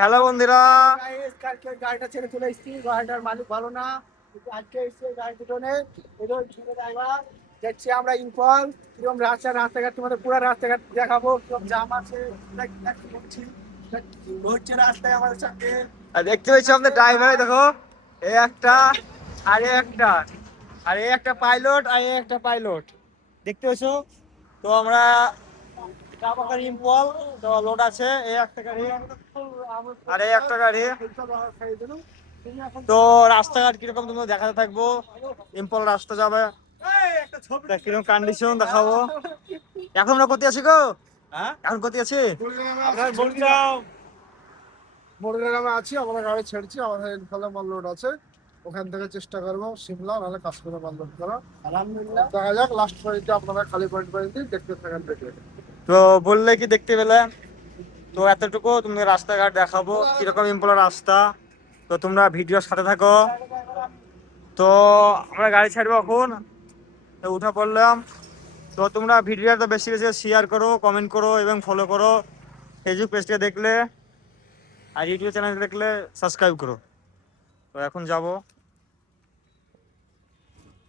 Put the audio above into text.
Hello বন্ধুরা, কালকে গাড়িটা ছেড়ে চলে এসেছি। গাড়িটার মালিক ভালো না, কিন্তু আজকে এসছে গাড়ি দুজনে এলো ড্রাইভার। দেখছি আমরা ইম্ফল কিরকম রাস্তাঘাট তোমাদের পুরো রাস্তাঘাট দেখাবো, কিরকম জাম আছে ঘুরছে রাস্তায় আমাদের সাথে। আর দেখতে পাচ্ছি আমাদের ড্রাইভার দেখো, এই একটা আর এই একটা, আর এই একটা পাইলট আর এই একটা পাইলট দেখতে পাচ্ছ। তো আমরা কাবাকার ইম্পল তো লোড আছে, এই একটা গাড়ি আর এই একটা গাড়ি। তো রাস্তাঘাট কিরকম তোমরা দেখাতে থাকবো, ইম্পল রাস্তা যাবে কিরকম কন্ডিশন দেখাবো। এখন আমরা কোথায় আছি গো? এখন কোথায় আছি? আপনার বলছিলাম মোড়গ্রামে আছি, আমরা গাড়ি ছেড়েছি, আমাদের ইনফলে মাল লোড আছে। ওখান থেকে চেষ্টা করবো সিমলা নাহলে কাশ্মীরে মাল লোড করা। আলহামদুলিল্লাহ দেখা যাক, লাস্ট পয়েন্টে আপনারা খালি পয়েন্ট দেখতে থাকেন ভিডিও। তো বললে কি দেখতে পেলে, তো এতটুকু তুমি রাস্তাঘাট দেখাবো কিরকম ইম্পলের রাস্তা। তো তোমরা ভিডিওর সাথে থাকো। তো আমরা গাড়ি ছাড়বো এখন, তো উঠা পড়লাম। তো তোমরা ভিডিওটা বেশি বেশি শেয়ার করো, কমেন্ট করো এবং ফলো করো। ফেসবুক পেজটা দেখলে আর ইউটিউব চ্যানেল দেখলে সাবস্ক্রাইব করো। তো এখন যাব।